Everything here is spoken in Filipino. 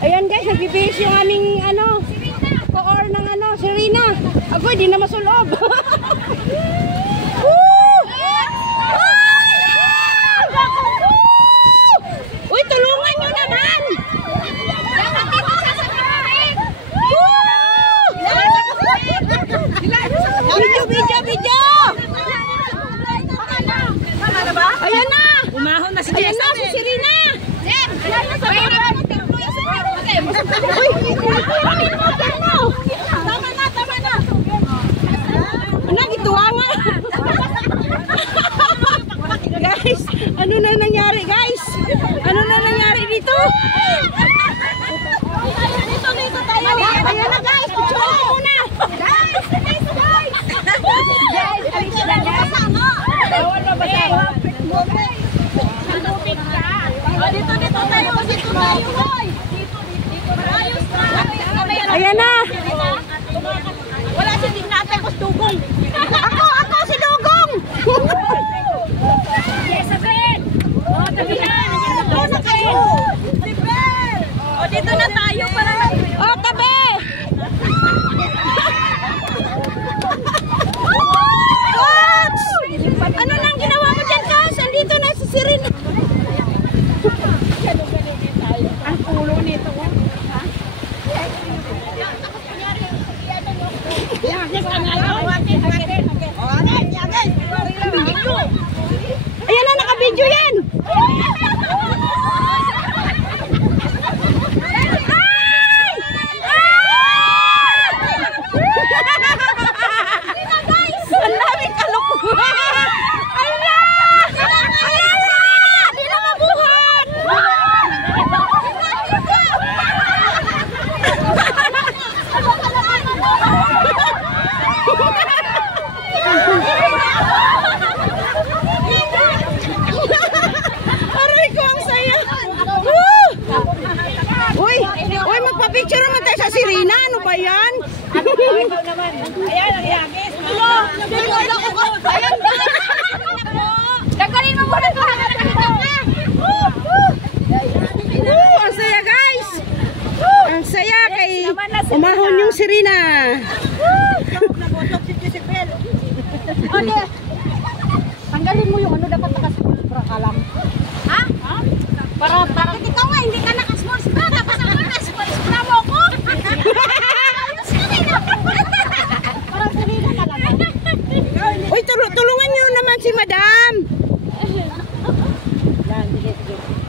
Ayan guys, nagbibihis yung aming ano, koor ng ano, Serena. Ako, hindi na masulob. Uy, tulungan nyo naman! Video! Ayan na! Umahon na si Ayan na, si Serena! Tama na! Anak, ituwa nga! Guys, ano na nangyari guys? Ano na nangyari dito? Dito tayo! Ayan na guys, picture ko muna! Guys! Alis sila guys! Bawal mabasa! Dito tayo! Ayan na! Wala si Dignate, ako si Dugong! Ako si Dugong! Yes, Abel! O, tabi na! Dito na kayo! Si Bel! O, dito na tayo para mag... O, tabi! Coach! Ano nang ginawa mo dyan, Coach? Andito na si Serena. Ang ulo nito. Ha? Ayan na, naka-video yan! Ang daming kalukuhan! Di na mabuhat! Aray ko, ang saya! Uy, magpa-picture naman tayo sa Serena. Ano ba yan? Ayan, ang yagis. Ayan, Gagalin mo muna ito. ang saya guys! Ang saya kay umahon yung Serena. Tanggalin mo yung ano dapat nakasimula ka lang. Ha? Para